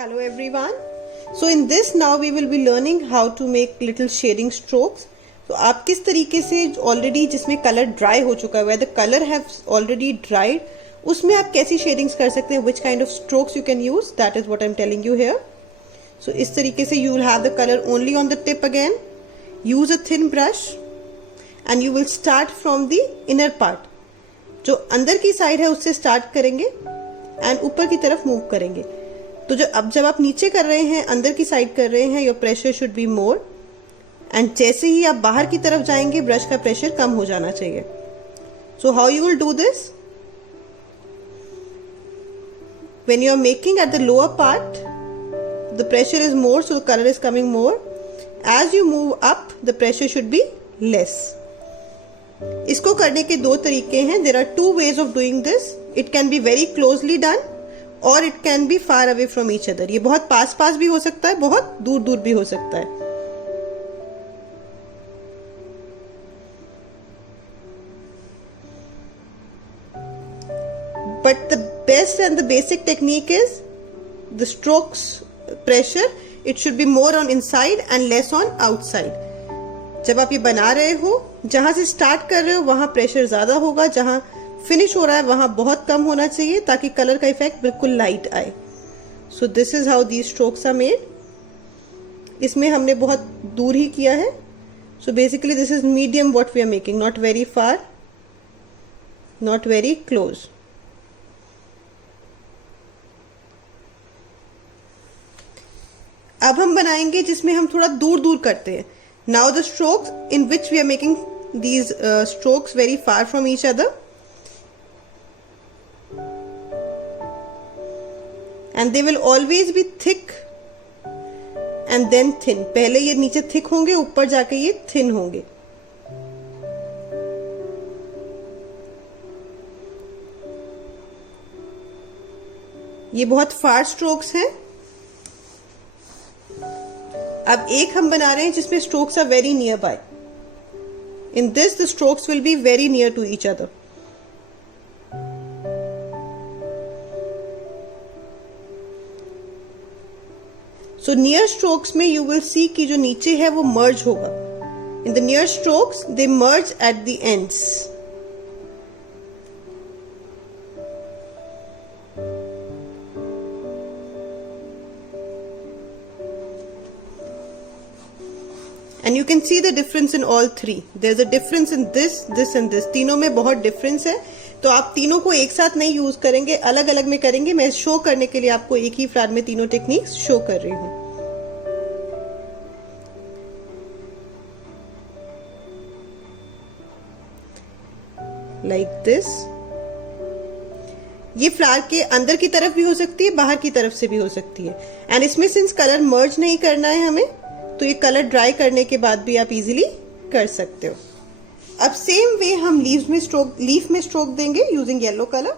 Hello everyone. So in this now we will be learning how to make little shading strokes. तो आप किस तरीके से already जिसमें कलर ड्राई हो चुका है, where the color has already dried, उसमें आप कैसी शेडिंग्स कर सकते हैं, which kind of strokes you can use, that is what I'm telling you here. So इस तरीके से you will have the color only on the tip again. Use a thin brush and you will start from the inner part. जो अंदर की side है उससे start करेंगे and ऊपर की तरफ मूव करेंगे. तो जब आप नीचे कर रहे हैं, अंदर की साइड कर रहे हैं, your pressure should be more. And जैसे ही आप बाहर की तरफ जाएंगे ब्रश का प्रेशर कम हो जाना चाहिए. So how you will do this? When you are making at the lower part the pressure is more, so the colour is coming more. As you move up the pressure should be less. इसको करने के दो तरीके हैं. There are two ways of doing this. It can be very closely done और it can be far away from each other. ये बहुत पास पास भी हो सकता है, बहुत दूर दूर भी हो सकता है. But the best and the basic technique is the strokes pressure it should be more on inside and less on outside. जब आप ये बना रहे हो, जहां से स्टार्ट कर रहे हो वहां प्रेशर ज्यादा होगा, जहां फिनिश हो रहा है वहां बहुत कम होना चाहिए ताकि कलर का इफेक्ट बिल्कुल लाइट आए. So this is how these strokes are made. इसमें हमने बहुत दूर ही किया है. So basically this is medium what we are making, not very far, not very close. अब हम बनाएंगे जिसमें हम थोड़ा दूर दूर करते हैं. Now the strokes in which we are making these strokes very far from each other. And they will always be thick and then thin. पहले ये नीचे thick होंगे, ऊपर जाके ये thin होंगे. ये बहुत फार स्ट्रोक्स हैं. अब एक हम बना रहे हैं जिसमें strokes are very nearby. In this the strokes will be very near to each other. So near strokes में यू विल सी कि जो नीचे है वो मर्ज होगा. In the near strokes they merge at the ends. And you can see the difference in all three. There is a difference in this, this and this. तीनों में बहुत difference है. तो आप तीनों को एक साथ नहीं यूज करेंगे, अलग अलग में करेंगे. मैं शो करने के लिए आपको एक ही फ्लावर में तीनों टेक्निक्स शो कर रही हूं. Like this. ये फ्लावर के अंदर की तरफ भी हो सकती है, बाहर की तरफ से भी हो सकती है. एंड इसमें सिंस कलर मर्ज नहीं करना है हमें, तो ये कलर ड्राई करने के बाद भी आप इजीली कर सकते हो. अब सेम वे हम लीफ में स्ट्रोक देंगे यूजिंग येलो कलर.